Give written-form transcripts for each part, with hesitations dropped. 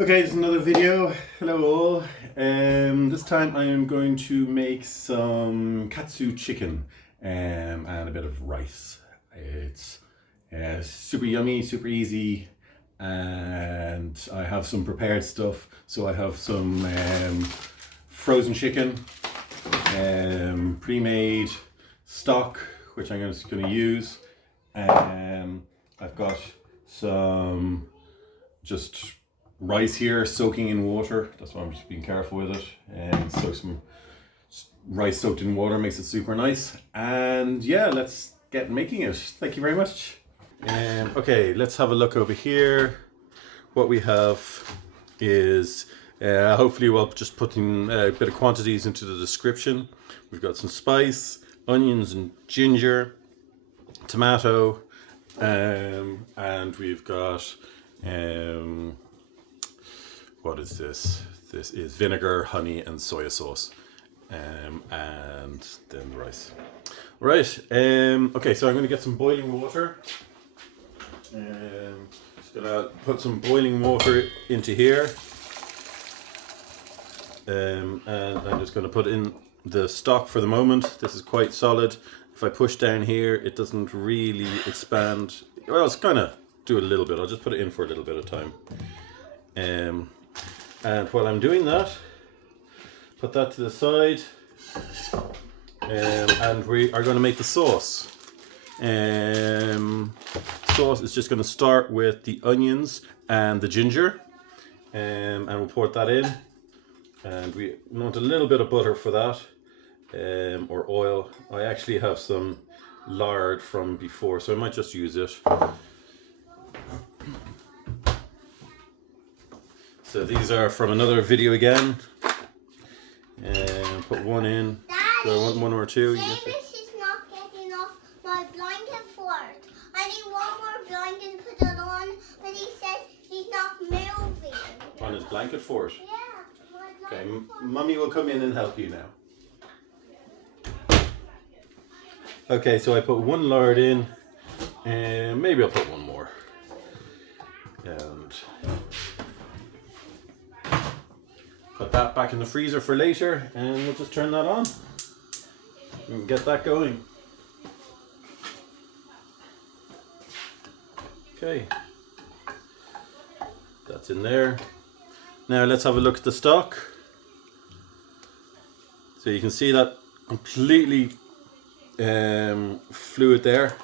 Okay, this is another video. Hello all. This time I am going to make some katsu chicken and a bit of rice. It's super yummy, super easy, and I have some prepared stuff. So I have some frozen chicken, pre-made stock, which I'm just going to use. I've got some just rice here soaking in water. That's why I'm just being careful with it. And so some rice soaked in water makes it super nice. And yeah, let's get making it. Thank you very much. Okay, let's have a look over here. What we have is hopefully we'll just put in a bit of quantities into the description. We've got some spice, onions and ginger, tomato, and we've got what is this? This is vinegar, honey, and soy sauce, and then the rice. Right. Okay, so I'm going to get some boiling water. Just gonna put some boiling water into here, and I'm just going to put in the stock for the moment. This is quite solid. If I push down here, it doesn't really expand. Well, it's kind of do it a little bit. I'll just put it in for a little bit of time. And while I'm doing that, put that to the side, and we are going to make the sauce. Sauce is just going to start with the onions and the ginger, and we'll pour that in. And we want a little bit of butter for that, or oil. I actually have some lard from before, so I might just use it. So these are from another video again. And put one in. Daddy, so one or two. Davis is not getting off my blanket fort. I need one more blanket to put it on, but he says he's not moving. On his blanket fort. Yeah, my Okay, blanket fort. Mummy will come in and help you now. Okay, so I put one lard in, and maybe I'll put one more. And put that back in the freezer for later, and we'll just turn that on and get that going. Okay, that's in there. Now let's have a look at the stock. So you can see that completely fluid there.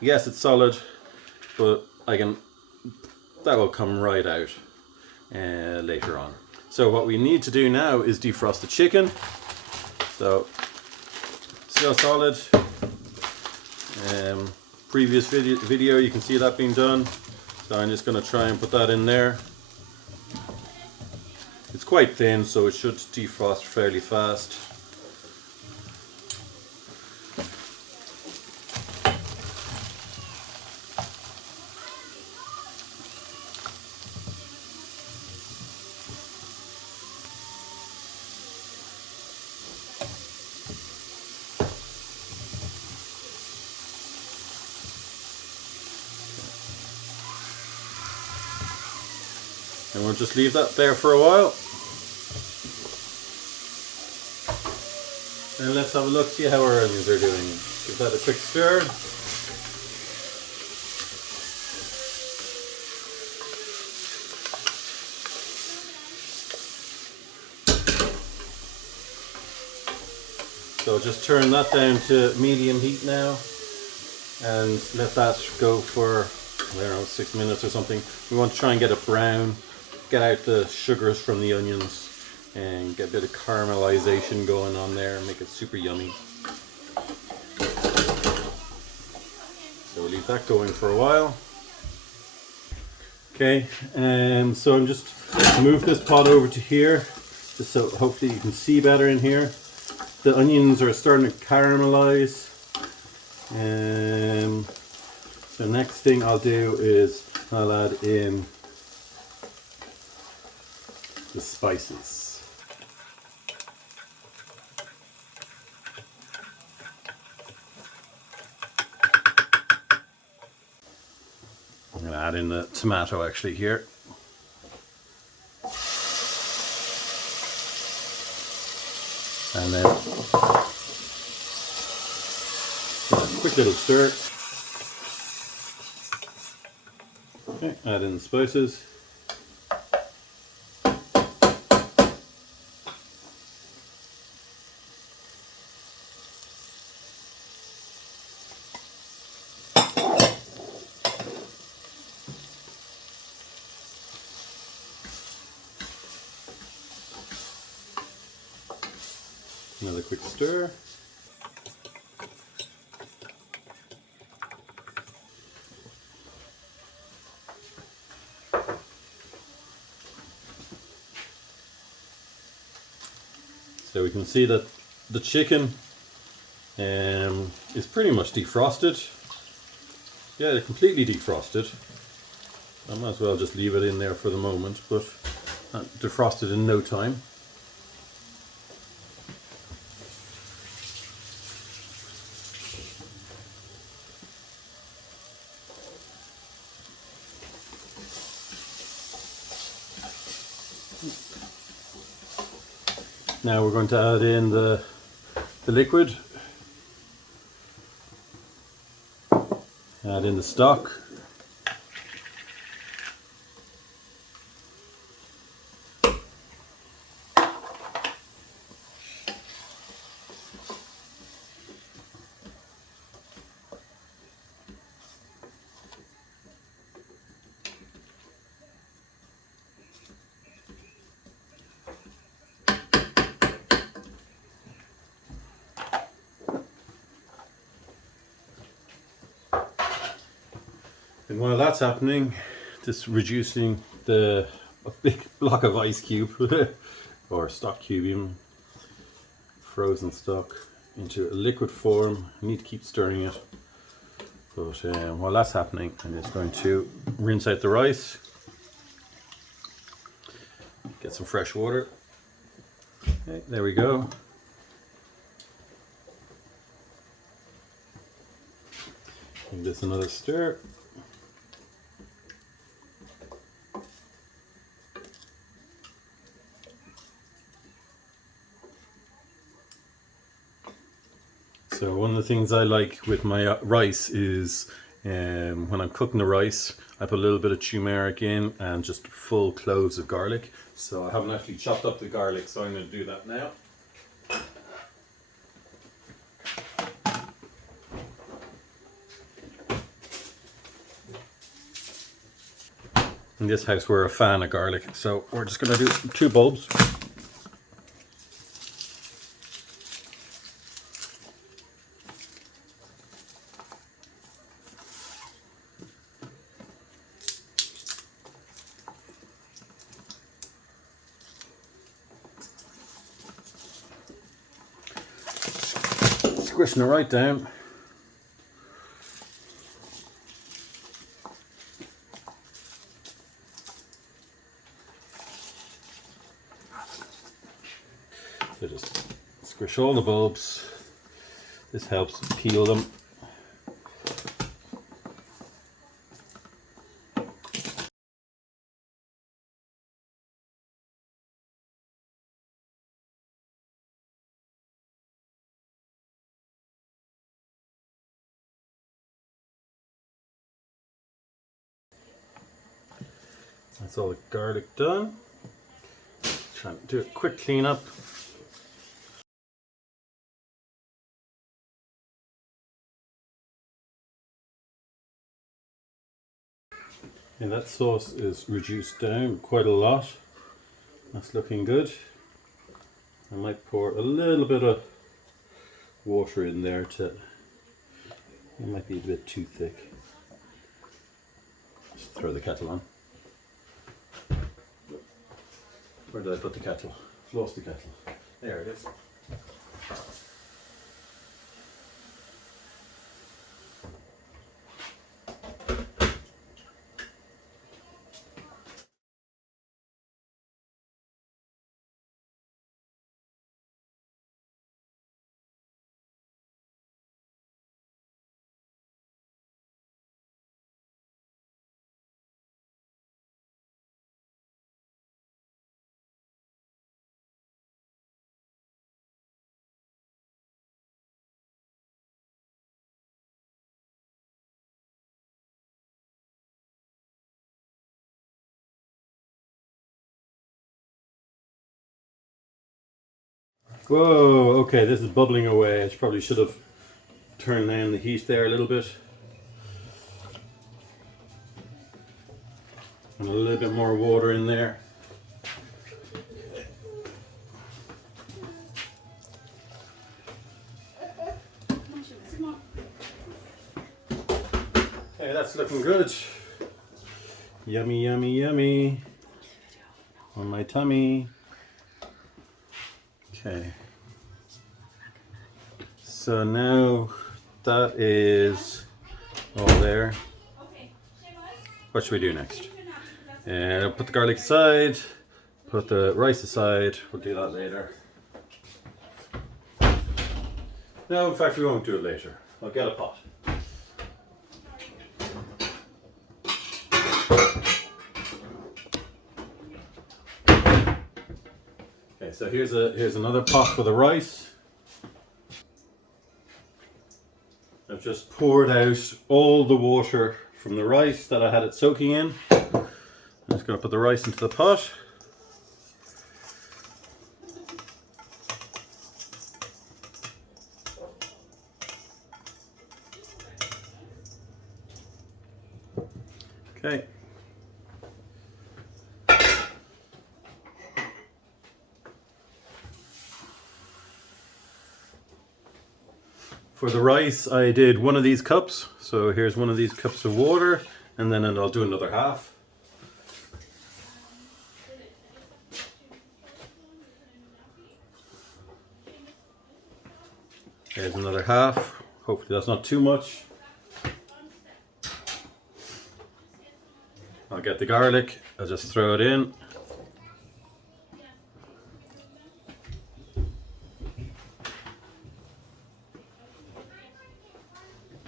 Yes, it's solid, but that will come right out later on. So what we need to do now is defrost the chicken. So still solid. Previous video you can see that being done. So I'm just going to try and put that in there. It's quite thin, so it should defrost fairly fast. And we'll just leave that there for a while. And let's have a look, see how our onions are doing. Give that a quick stir. So just turn that down to medium heat now and let that go for, I don't know, 6 minutes or something. We want to try and get it brown. Get out the sugars from the onions and get a bit of caramelization going on there and make it super yummy. So we'll leave that going for a while. Okay, so I'm just move this pot over to here, just so hopefully you can see better in here. The onions are starting to caramelize. So next thing I'll do is I'll add in the spices. I'm going to add in the tomato actually here. And then give it a quick little stir. Okay, add in the spices. Another quick stir. So we can see that the chicken is pretty much defrosted. Yeah, completely defrosted. I might as well just leave it in there for the moment, but defrosted in no time. Now we're going to add in the liquid, add in the stock, and while that's happening, just reducing a big block of ice cube or stock cube, even frozen stock, into a liquid form. I need to keep stirring it, but while that's happening, I'm just going to rinse out the rice, get some fresh water. Okay, there we go. Give this another stir. So one of the things I like with my rice is when I'm cooking the rice, I put a little bit of turmeric in and just full cloves of garlic. So I haven't actually chopped up the garlic, so I'm going to do that now. In this house we're a fan of garlic, so we're just going to do 2 bulbs. Squishing it right down. So just squish all the bulbs. This helps peel them. That's all the garlic done. Trying to do a quick cleanup. And that sauce is reduced down quite a lot. That's looking good. I might pour a little bit of water in there to, it might be a bit too thick. Just throw the kettle on. Where did I put the kettle? I've lost the kettle. There it is. Whoa, okay, this is bubbling away. I probably should have turned down the heat there a little bit. And a little bit more water in there. Okay, that's looking good. Yummy, yummy, yummy. On my tummy. Okay. So now that is all there. What should we do next? Put the garlic aside, put the rice aside. We'll do that later. No, in fact, we won't do it later. I'll get a pot. Okay, so here's another pot for the rice. I've just poured out all the water from the rice that I had it soaking in. I'm just going to put the rice into the pot. Okay. For the rice, I did one of these cups. So here's one of these cups of water, and then I'll do another half. Here's another half. Hopefully that's not too much. I'll get the garlic. I'll just throw it in.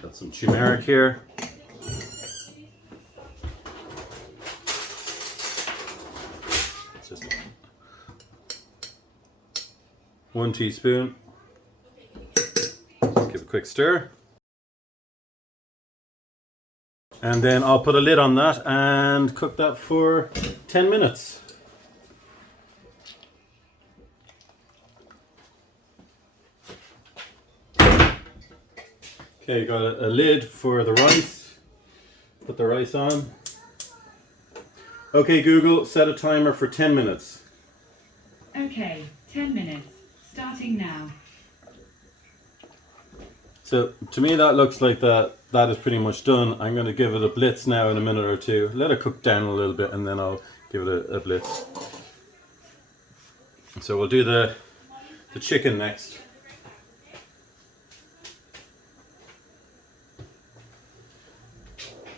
Got some turmeric here. Just 1 teaspoon. Just give a quick stir. And then I'll put a lid on that and cook that for 10 minutes. Okay, got a lid for the rice. Put the rice on. Okay, Google, set a timer for 10 minutes. Okay, 10 minutes. Starting now. So to me that looks like that is pretty much done. I'm going to give it a blitz now in a minute or two. Let it cook down a little bit and then I'll give it a blitz. So we'll do the chicken next.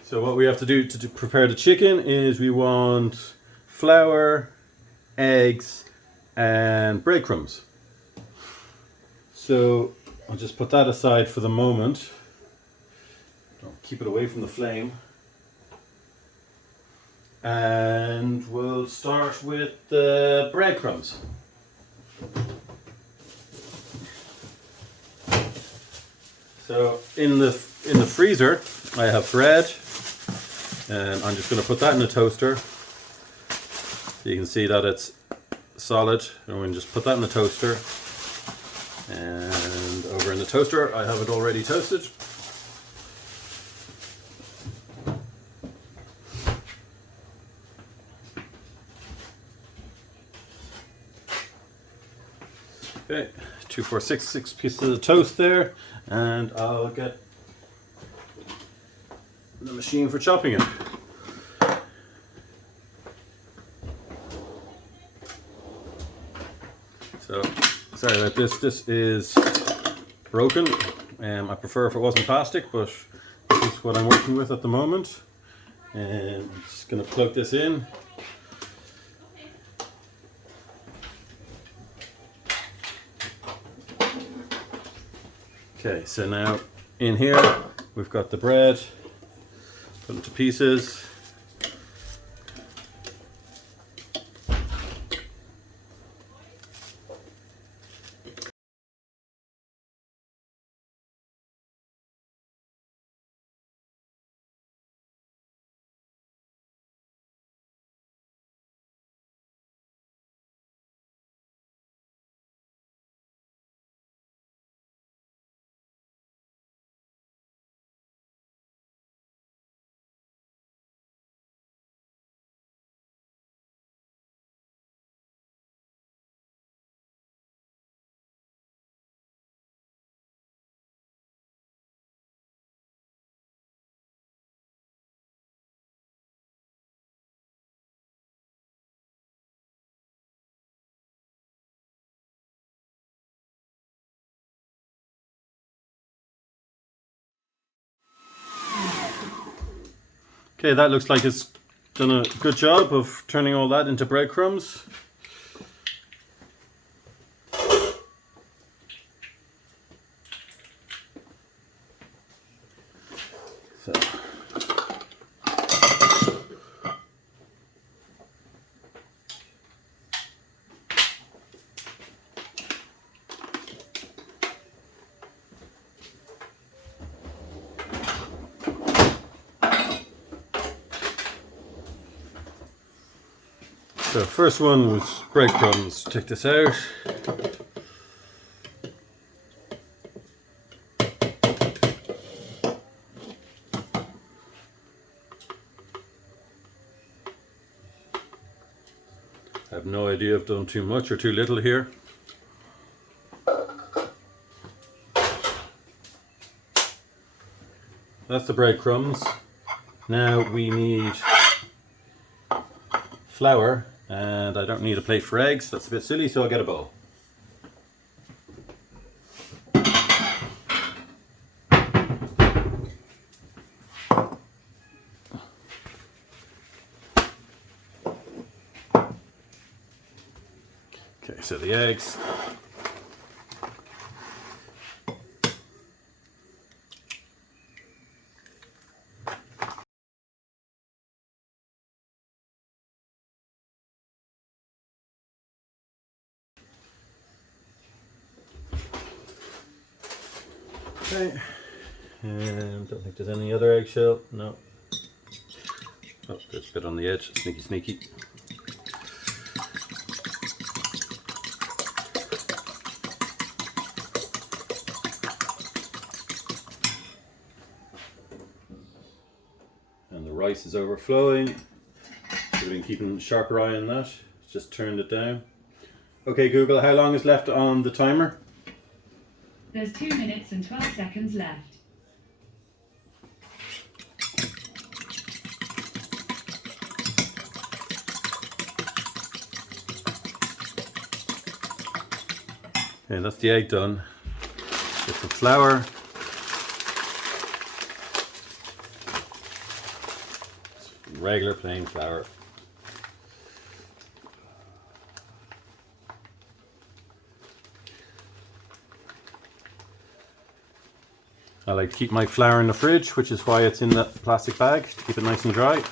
So what we have to do to prepare the chicken is we want flour, eggs, and breadcrumbs. So I'll just put that aside for the moment. Don't keep it away from the flame. And we'll start with the breadcrumbs. So in the freezer I have bread. And I'm just going to put that in the toaster. You can see that it's solid. And we can just put that in the toaster. And over in the toaster, I have it already toasted. Okay, 2, 4, 6 pieces of toast there. And I'll get the machine for chopping it. So, sorry about this. This is broken. I prefer if it wasn't plastic, but this is what I'm working with at the moment. And I'm just going to plug this in. Okay, so now in here we've got the bread. Put it to pieces. Okay, that looks like it's done a good job of turning all that into breadcrumbs. So. So first one was breadcrumbs. Check this out. I have no idea if I've done too much or too little here. That's the breadcrumbs. Now we need flour, and I don't need a plate for eggs. That's a bit silly, so I'll get a bowl. Okay, so the eggs. Okay, and don't think there's any other eggshell. No. Oh, there's a bit on the edge. Sneaky, sneaky. And the rice is overflowing. Should have been keeping a sharper eye on that. Just turned it down. Okay, Google, how long is left on the timer? There's 2 minutes and 12 seconds left. Okay, that's the egg done. Get some flour. Regular plain flour. I like to keep my flour in the fridge, which is why it's in that plastic bag, to keep it nice and dry.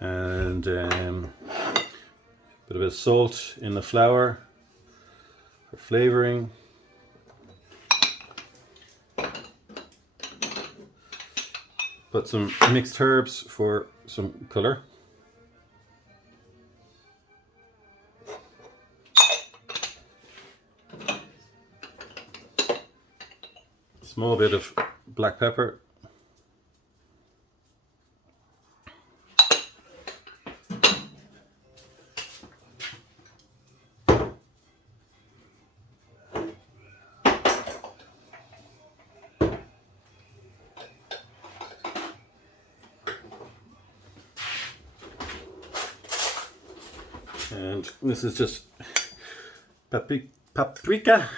And bit of salt in the flour for flavoring. Put some mixed herbs for some color. Small bit of black pepper. And this is just paprika.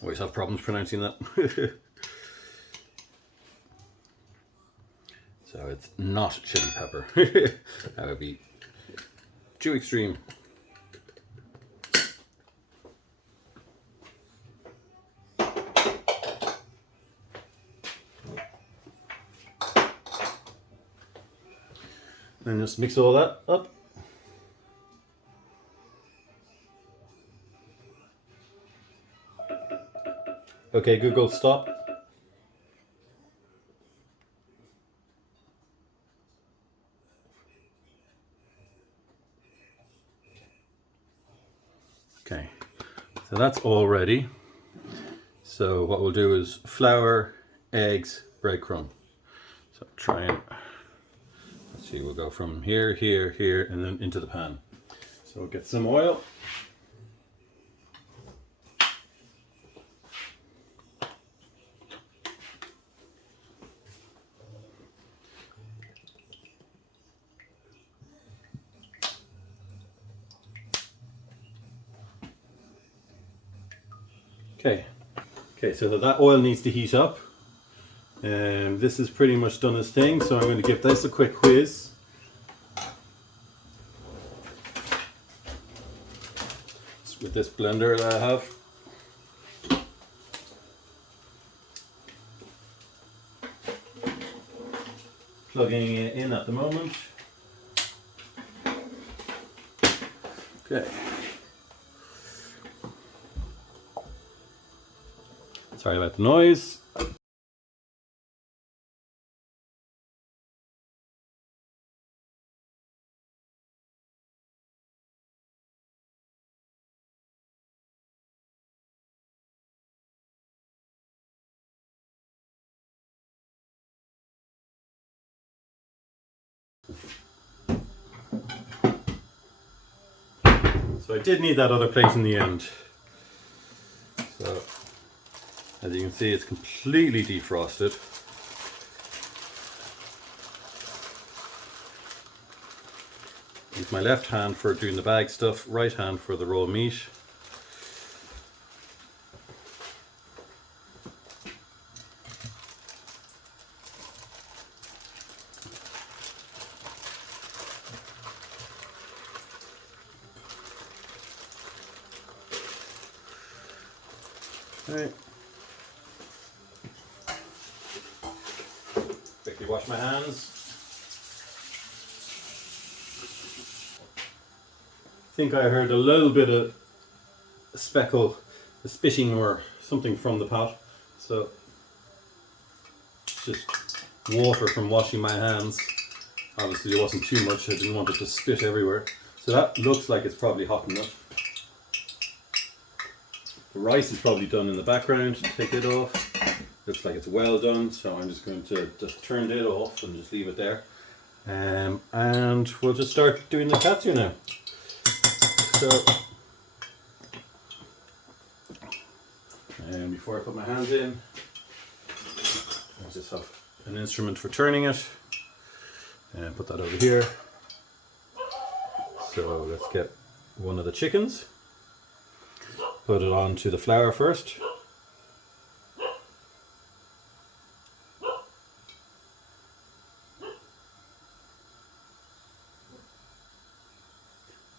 Always have problems pronouncing that. So it's not chili pepper. That would be too extreme. Then just mix all that up. Okay, Google, stop. Okay, so that's all ready. So what we'll do is flour, eggs, breadcrumb. So try and, let's see, we'll go from here, here, here, and then into the pan. So we'll get some oil. Okay, so that oil needs to heat up. This is pretty much done its thing, so I'm going to give this a quick whiz. It's with this blender that I have. Plugging it in at the moment. Okay. Sorry about the noise. So I did need that other plate in the end. So as you can see, it's completely defrosted. Use my left hand for doing the bag stuff, right hand for the raw meat. Okay. Quickly wash my hands. I think I heard a little bit of a speckle, a spitting or something from the pot. So it's just water from washing my hands. Obviously it wasn't too much, I didn't want it to spit everywhere. So that looks like it's probably hot enough. The rice is probably done in the background. Take it off. Looks like it's well done, so I'm just going to just turn it off and just leave it there. And we'll just start doing the katsu now. So, and before I put my hands in, I just have an instrument for turning it. And put that over here. So let's get one of the chickens. Put it onto the flour first.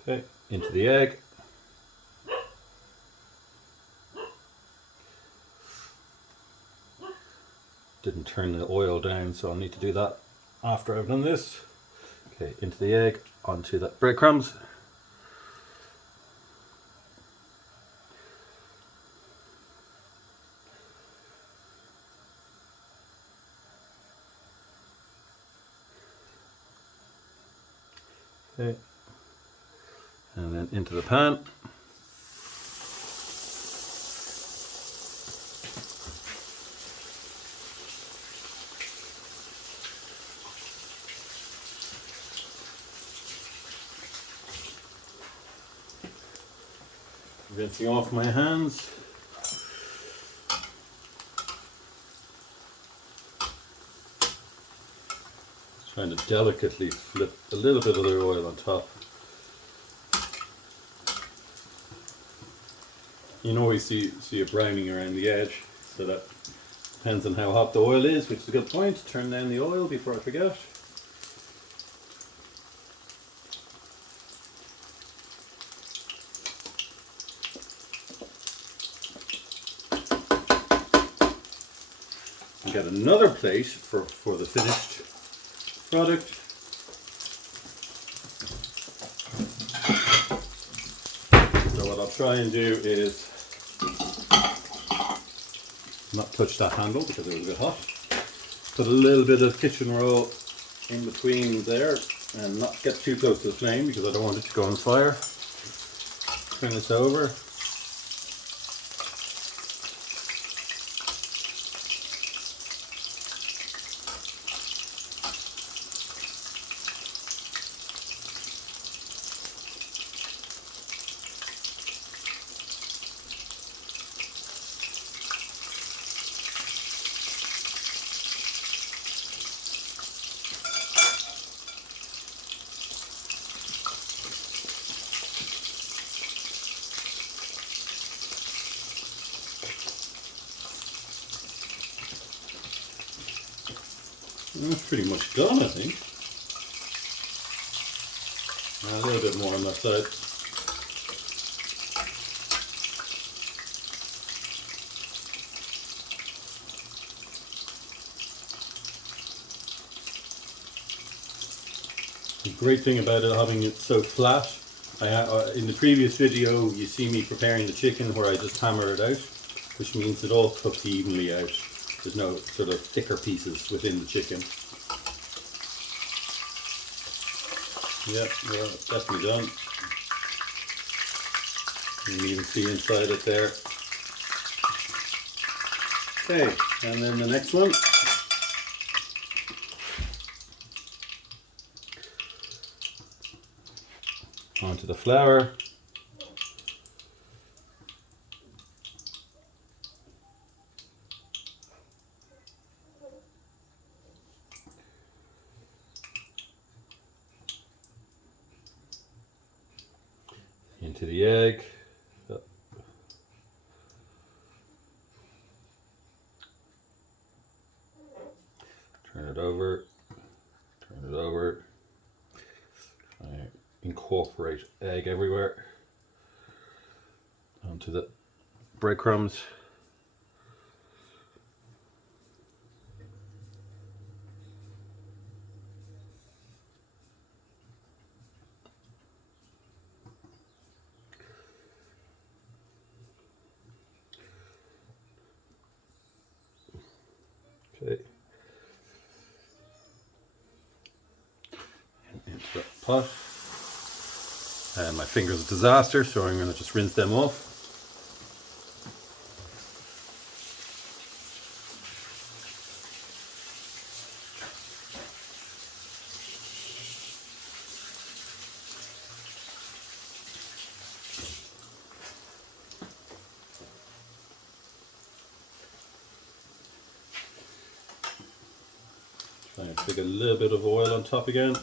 Okay, into the egg. Didn't turn the oil down, so I'll need to do that after I've done this. Okay, into the egg, onto the breadcrumbs. Okay, and then into the pan. Rinsing off my hands. Trying to delicately flip a little bit of the oil on top. You can always see it browning around the edge, so that depends on how hot the oil is, which is a good point. Turn down the oil before I forget. And get another plate for the finished product. So what I'll try and do is not touch that handle because it was a bit hot. Put a little bit of kitchen roll in between there and not get too close to the flame because I don't want it to go on fire. Turn this over. That's pretty much done, I think. A little bit more on that side. The great thing about it having it so flat, in the previous video you see me preparing the chicken where I just hammer it out, which means it all cooks evenly out. There's no sort of thicker pieces within the chicken. Yeah, well, definitely done. You can even see inside it there. Okay, and then the next one. Onto the flour. Into the egg. Turn it over. Turn it over. Try and incorporate egg everywhere. Onto the breadcrumbs. Okay. Into the pot. And my finger's a disaster, so I'm going to just rinse them off. Try and stick a little bit of oil on top again.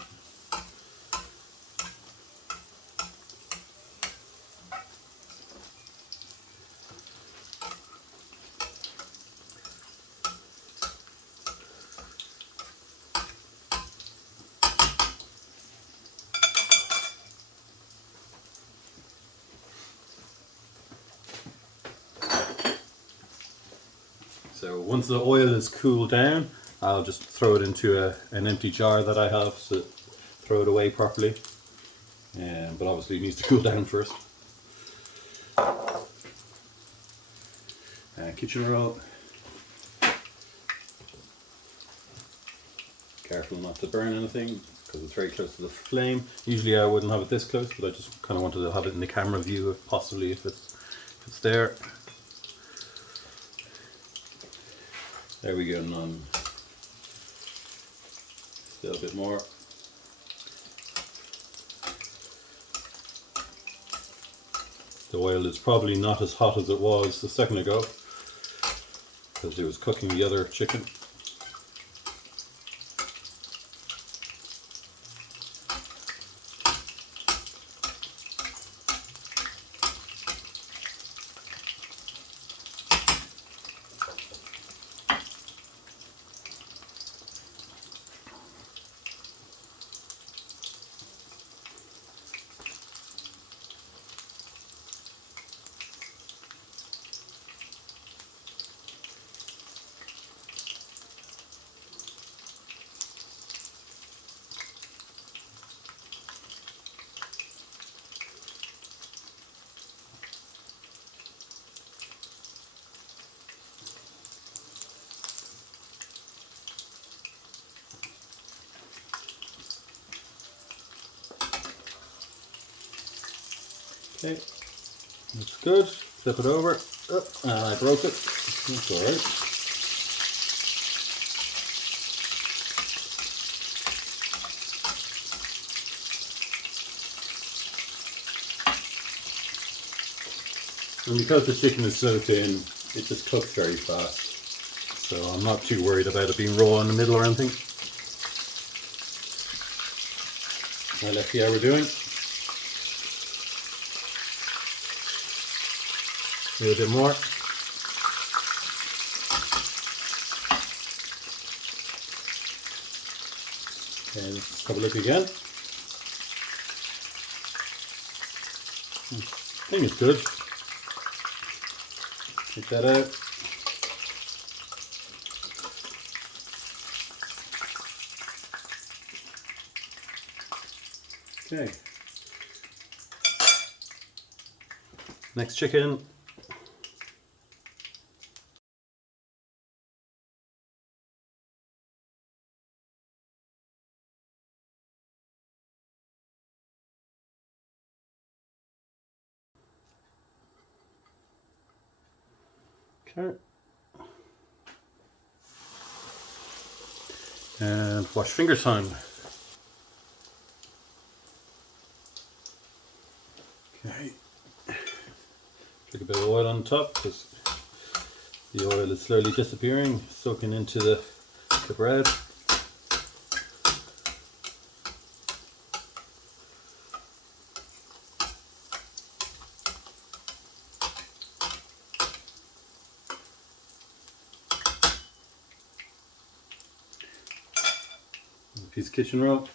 So once the oil is cooled down, I'll just throw it into an empty jar that I have, so throw it away properly. But obviously it needs to cool down first. Kitchen roll. Careful not to burn anything because it's very close to the flame. Usually I wouldn't have it this close, but I just kind of wanted to have it in the camera view, if possibly, if it's there. There we go, none. Still a bit more. The oil is probably not as hot as it was a second ago because it was cooking the other chicken. Okay, that's good. Flip it over. Oh, and I broke it. That's alright. And because the chicken is so thin, it just cooks very fast. So I'm not too worried about it being raw in the middle or anything. Now let's see how we're doing. A little bit more. Okay, let's have a look again. I think it's good. Take that out. Okay. Next chicken. Okay. And wash finger time. Okay. Take a bit of oil on top because the oil is slowly disappearing, soaking into the bread. A piece of kitchen roll.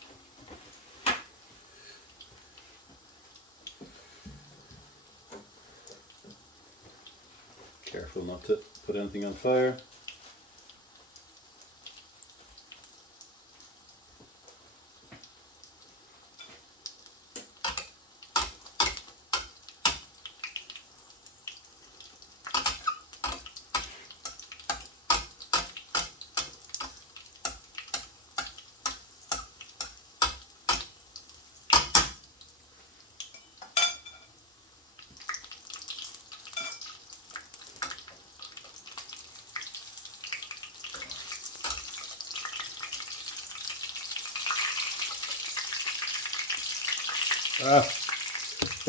Careful not to put anything on fire.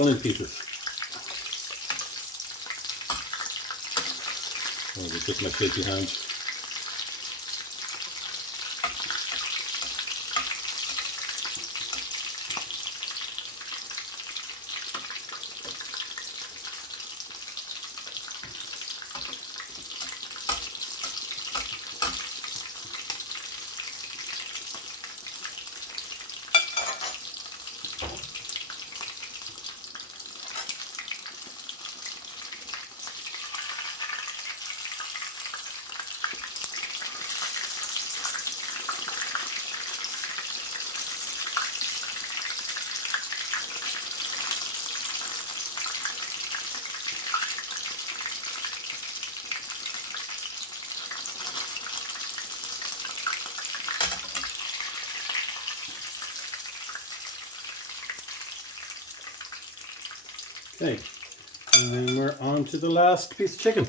Falling pieces. Oh, it's just my shaky hand. Okay, and we're on to the last piece of chicken.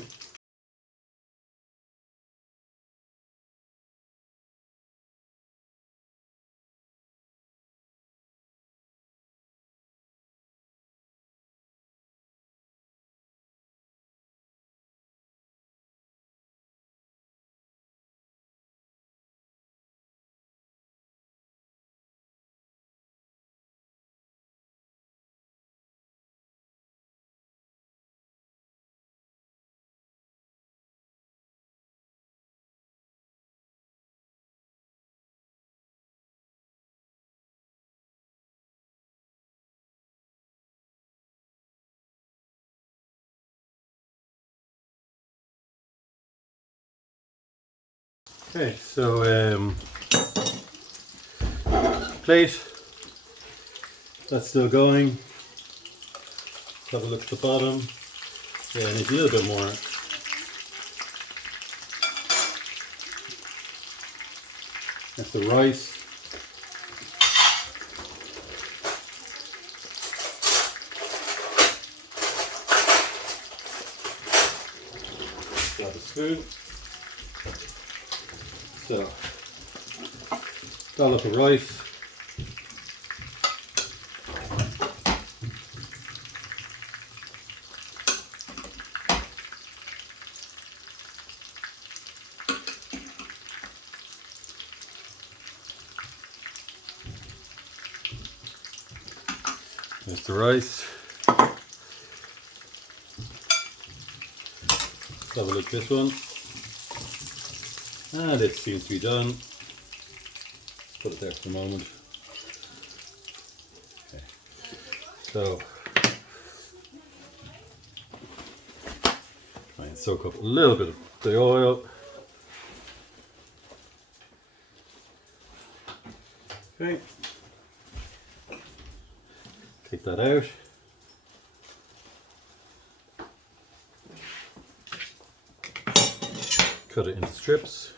Okay, so plate, that's still going. Have a look at the bottom. Yeah, I need a little bit more. That's the rice. Grab a spoon. So, dollop of rice. There's the rice. Let's have a look at this one. And it seems to be done. put it there for the moment. Okay. So try and soak up a little bit of the oil. Okay. Take that out. Cut it into strips.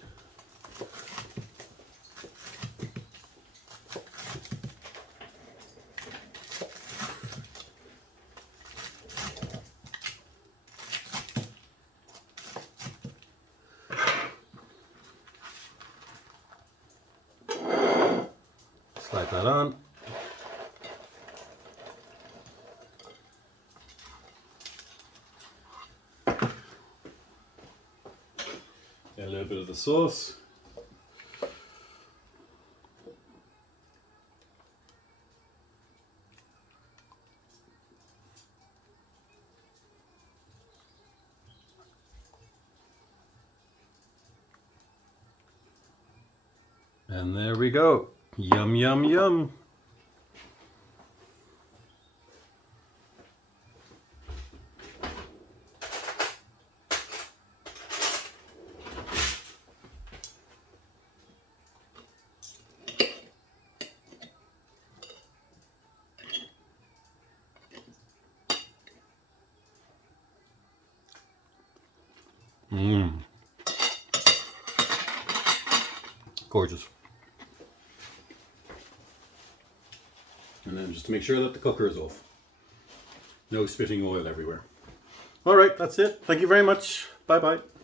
Slide that on. A little bit of the sauce. And there we go. Yum, yum, yum. Mmm. Gorgeous. And then just to make sure that the cooker is off. No spitting oil everywhere. All right, that's it. Thank you very much. Bye-bye.